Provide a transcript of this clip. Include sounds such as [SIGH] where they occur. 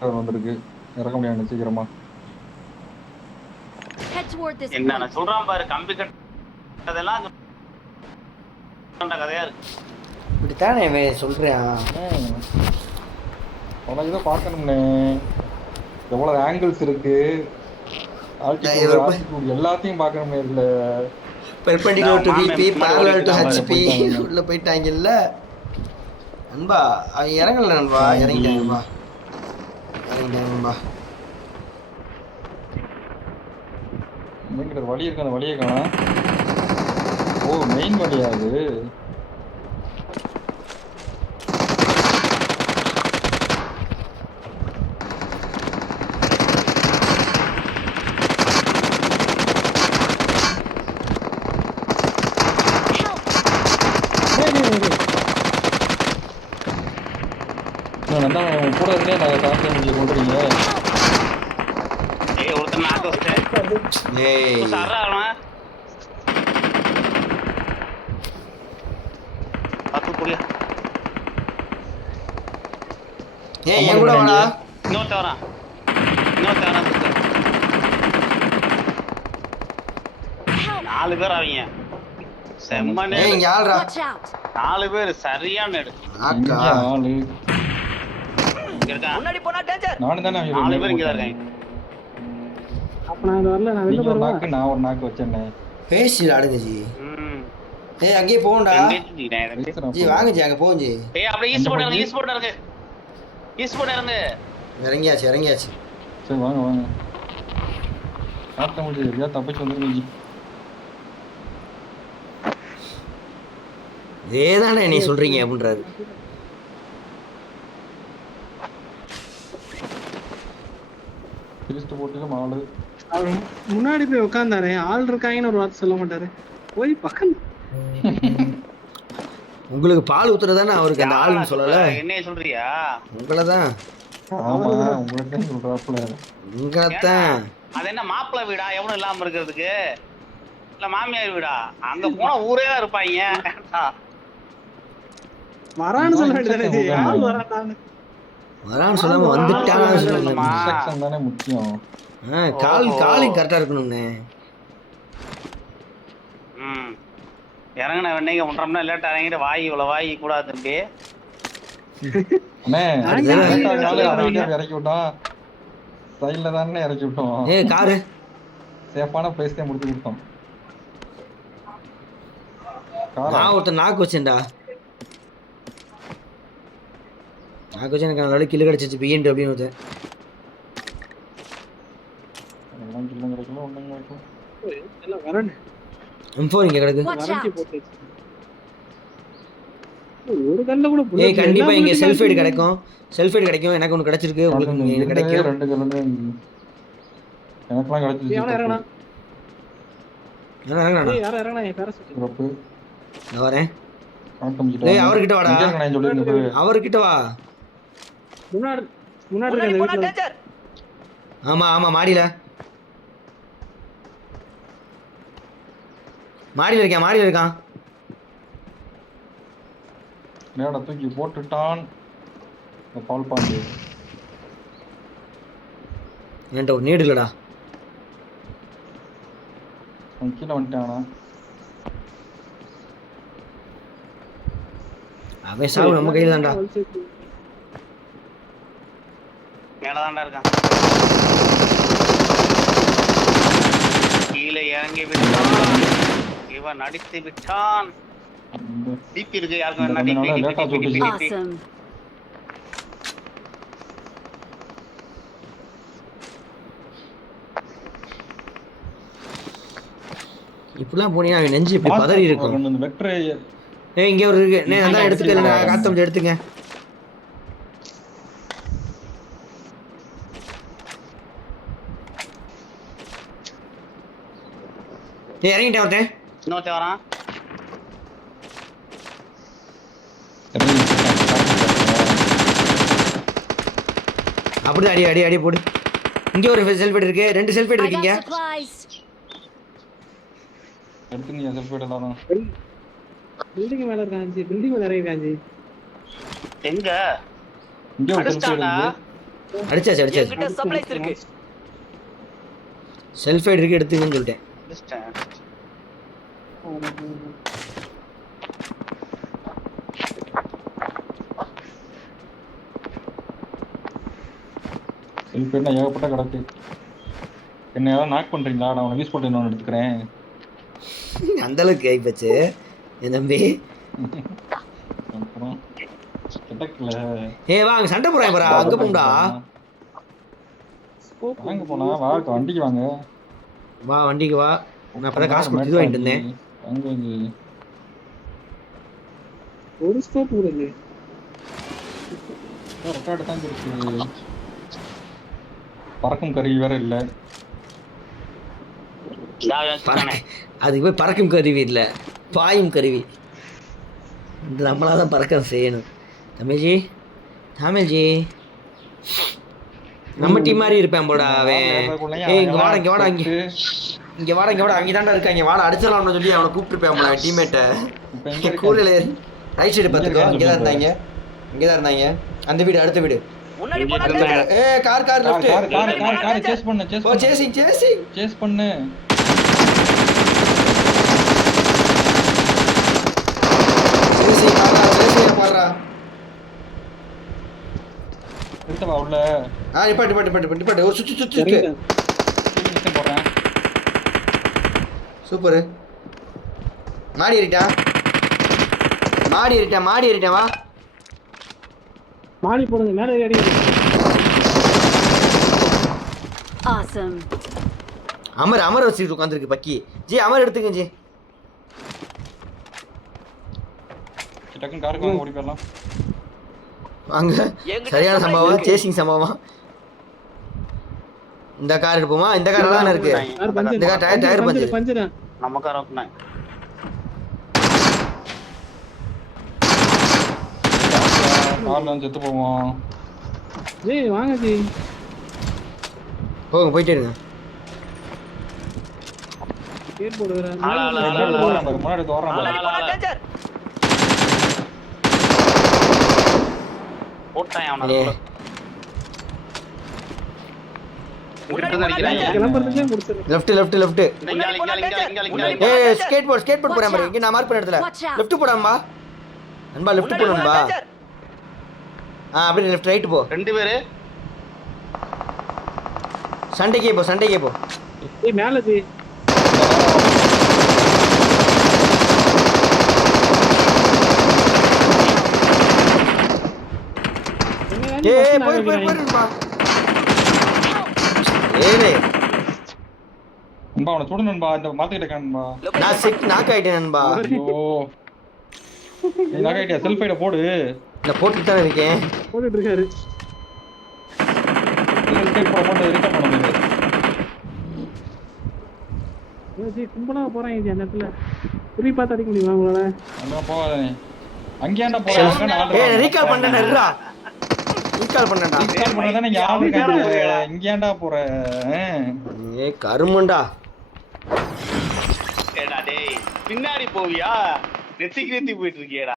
வந்திருக்கு. இறக்க முடியாது சீக்கிரமா. என்ன. நான் சொல்றான் பாரு கம்பி கட்டதெல்லாம் கதையா இருக்கு. இப்படித்தானே இவன் சொல்றான். உனக்கு இதை பார்க்கணும்னே. எவ்வளவு ஆங்கிள்ஸ் இருக்கு. எல்லாத்தையும் பார்க்கணுமே இதுல perpendicular to VP parallel to HP போயிட்டாங்க. உள்ள போயிட்டாங்கல்ல. நண்பா அவன் இறங்கல நண்பா இறங்கிட்டான் நண்பா எங்கிட்ட வழி இருக்கு அந்த வழியை காணும். ஓ மெயின் வழியா அது உன் கூட இருந்தே நான் காசு முடிஞ்சு கொண்டுறீங்க ஏய் ஒருத்தர் நாக்கு ஏய். சர்றா அவன். பத்து ஏய் என் கூட வாடா. இன்னொருத்த வரான். இன்னொருத்த வரான்! நாலு பேர் அவங்க. செம்ம ஏய் நேரு. இங்க ஆள்றா. Watch out! நாலு பேர் சரியான நேடு ஆக்கா. இங்க ஆளு இங்க இருக்கான் நானும் தானே அவங்க நாலு ரெண்டு பேர் இங்க தான் போட்டேன். இருக்காங்க. அப்ப நான் இது வரல நான் வெளில நீங்க ஒரு போறேன். நாக்கு நான் ஒரு நாக்கு வச்சேனே. பேசி ஆடுங்க ஜி ம். ஏய் அங்கேயே போகண்டா ரெண்டு டீ, ரெண்டு. பேசுறேன் ஜி அப்போ. வாங்க ஜி அங்க போங்க ஜி ஏய் அப்படியே ஈஸ்ட் போட்டு இறங்கு ஈஸ்ட் போட்டு இறங்கு. ஈஸ்ட் போட்டு இறங்கு. இறங்கியாச்சு இறங்கியாச்சு. சரி வாங்க வாங்க. முடியாது எப்படியா தப்பிச்சு வந்துருங்க இதேதானே நீ சொல்றீங்க அப்படின்றாரு. கிறிஸ்து போட்டியிலும் ஆளு. அவர் முன்னாடி போய் உட்காந்தாரு ஆள் இருக்காங்கன்னு ஒரு வார்த்தை சொல்ல மாட்டாரு. போய் பக்கம். உங்களுக்கு பால் ஊத்துறதானே அவருக்கு அந்த ஆளுன்னு சொல்லல? என்னைய சொல்றியா? உங்களை தான் ஆமா உங்களுக்கு தான் சொல்றாப்புல. உங்களை தான் அது என்ன மாப்பிள்ளை வீடா? எவனும் இல்லாம இருக்கிறதுக்கு? இல்ல மாமியார் வீடா? அங்க போனா ஊரே தான் இருப்பாங்க. வரான்னு சொல்ல வேண்டியதானே. வரான்னு சொல்லாம வந்துட்டான்னு சொல்லணும் முக்கியம். ஆ, கால் காலிங் கரெக்டா இருக்கணும்னே. ம். இறங்கின வெண்ணைங்க ஒன்றரை மணி நேரம் லேட் இறங்கிட்டு வாய் இவ்வளவு வாய் கூடாது தம்பி. லேட்டா இறக்கி விட்டோம். சைட்ல தானே இறக்கி விட்டோம். ஏய் காரு. சேஃபான பிளேஸ் தான் முடிச்சு நான் ஒருத்தன் நாக்கு வச்சேன்டா. நாக்கு வச்சு எனக்கு நல்ல கிளு கிடச்சிச்சு பிஎன்டு அப்படின்னு ஒருத்தன் எல்லாம் கில்லும் கிடைக்கல ஒண்ணும் கிடைக்கல எல்லாம் வரணும் M4 இங்க கிடக்கு Watch வரைஞ்சி out! போட்டு வச்சு. ஒரு கல்ல கூட bullet ஏய் கண்டிப்பா இங்க செல்ஃபைடு கிடைக்கும். செல்ஃபைடு கிடைக்கும் எனக்கு ஒன்று கிடைச்சிருக்கு உங்களுக்கு எனக்கு கிடைக்கும் ரெண்டு கல்லு எனக்கெல்லாம் ஏய், அவன இறங்குனா. கிடைச்சிச்சு நான் இறங்குறேன்டா. ஏய், யாரும் இறங்குனா, என் பேரை சொல்லு. சிறப்பு நான் வரேன் ஆட்டமிச்சிட்டு ஏய், அவர்கிட்ட வாடா. நான் சொல்லிருங்க பாரு. அவர்கிட்ட வா முன்னாடி இருக்க ஆமா ஆமா மாடியில. மாடியில இருக்கேன் மாடியில இருக்கான். நேரா தூக்கி போட்டுட்டான். இந்த பால் பாம்பு. என்கிட்ட ஒரு நீடு இல்லடா. அவன் கீழே வந்துட்டானா? அவன் சாவு நம்ம கையில தான்டா மேலதான்டா இருக்கான். கீழே இறங்கி விட்டான். இவன் நடித்து விட்டான். டிபி இருக்கு யாருக்கும் என்ன டிபி டிபி. இப்படிலாம் போனீங்கன்னா அவன் நெஞ்சு இப்படி பதறி இருக்கும். இந்த வெக்டர் ஏய் இங்க ஒரு இருக்கு. நே அதான் எடுத்துக்க காத்தம் எடுத்துங்க ஏய் இறங்கிட்டேன் ஒருத்தன். இன்னொருத்தன் வரான். அப்படிதான் அடி அடி அடி போடு. இங்க ஒரு செல்ஃபேட் இருக்கு. ரெண்டு செல்ஃபேட் இருக்கீங்க. எடுத்துங்க செல்ஃபேட் எல்லாரும் பில்டிங் மேல இருக்கான் ஜி பில்டிங் மேல ஜி எங்க? இங்கே அடிச்சாச்சு அடிச்சாச்சு. சப்ளைஸ் இருக்கு. செல்ஃபைடு இருக்கு எடுத்துங்கன்னு சொல்லிட்டேன். அடிச்சிட்டேன். செல்ஃபி என்ன ஏகப்பட்ட கிடக்கு. என்ன ஏதாவது நாக் பண்றீங்களா? நான் உனக்கு யூஸ் பண்ணி இன்னொன்று எடுத்துக்கிறேன். [LAUGHS] அந்த அளவுக்கு ஆயிப்போச்சு. என் தம்பி? அப்புறம் கிட்டக்கல ஏ வா அங்க சண்டை போறாங்க பாரா. அங்க போம்டா வாங்க போனா வா வண்டிக்கு வாங்க. வா வண்டிக்கு வா. நான் அப்பதான் காசு கொடுத்து இது வாங்கிட்டு இருந்தேன். ஒரு ஸ்கோப் கூட இல்லையே. ரெக்கார்டு தான் இருக்கு. பறக்கும் கருவி வேற இல்ல. அதுக்கு போய் பறக்கும் கருவி இல்ல. பாயும் கருவி. இது நம்மளா தான் பறக்க செய்யணும். தமிழ்ஜி தமிழ்ஜி நம்ம டீம் மாதிரி இருப்பேன் போடா அவன். ஏய் இங்க வாடா இங்க வாடா இங்க. இங்க வாடா இங்க வாடா அங்க தான்டா இருக்காங்க வாடா அடிச்சிடலாம்னு சொல்லி அவனை கூப்பிட்டுருப்பேன் போல டீம்மேட்டை? கூரையில ரைட் சைடு இருக்காங்க இங்கே தான். இருந்தாங்க. இங்கே தான் இருந்தாங்க. அந்த வீடு அடுத்த வீடு. ஏ car car car car left car car car chase பண்ணு சேஸ் ஓ சேசிங் சேசிங் சேஸ் பண்ணு. சேசிங் பாடுறா சேசிங் பாடுறா. எடுத்தவா உள்ள? ஆ நிப்பாட்டு நிப்பாட்டு நிப்பாட்டு நிப்பாட்டு ஒரு சுத்து சுத்து சுத்து. போடுறேன். சூப்பர். மாடி ஏறிட்டா. மாடி ஏறிட்டா மாடி ஏறிட்டா வா. மாடி போடுங்க மேலே ஏறி Awesome. அமர் அமர் வச்சுட்டு உட்காந்துருக்கு பக்கி. ஜி அமர் எடுத்துங்க ஜி. டக்குன்னு காருக்கு ஓடி போயிடலாம். வாங்க. சரியான சம்பவம். சேசிங் சம்பவம்? இந்த கார் எடுப்போமா? இந்த கார் நல்லா தானே இருக்கு. இந்த டயர் டயர் பஞ்சர் பஞ்சர் நம்ம கார ஓட்டுனேன் செத்து போவோம்? ஏய் வாங்க ஜி. போங்க போயிட்டே இருங்க. கேட் போடுறேன் முன்னாடி ஆளா. வர்றான் பாரு, முன்னாடி வர்றான் பாரு. முன்னாடி போனா danger. போட்டேன் அவனை லெஃப்ட் லெஃப்ட் லெஃப்ட். ஏய் ஸ்கேட் போர்ட் ஸ்கேட் போர்ட் போறேன் பாரு இங்க நான் மார்க் பண்ண இடத்துல. லெஃப்ட் போடாம்பா அன்பா லெஃப்ட் danger. ஆ அப்படியே லெஃப்ட் ரைட் போ. ரெண்டு பேரு. சண்டைக்கே போ சண்டைக்கே போ. ஏய் மேலே ஜி ஏய் போய் போய் போயிருப்பா ஏவே நண்பா அவனை சுடு நண்பா இந்த மாத்திக்கிட்ட காணும்பா நான் செக் நாக் ஆயிட்டேன் நண்பா. ஐயோ. நீ போடு. நான் போட்டுட்டு தானே இருக்கேன். போட்டுட்டு இருக்காரு. போட போட்டு ரிட்டர்ன் பண்ண முடியாது ஏய் கும்பலா போறாங்க இடத்துல. குறி பார்த்து அடிக்க முடியுமா உங்களால? அங்க போகாத. அங்கேயாண்டா போற அங்க நான் ஏய் ரீகால் பண்ணேன் இருடா. ரீகால் பண்ணேன்டா. ரீகால் பண்ணா நீங்க ஆள் இருக்காங்க இங்கேயாண்டா போற? ஏய் கருமண்டா. ஏடா டேய் பின்னாடி போவியா? நெத்திக்கு நெத்தி போயிட்டு இருக்கியேடா.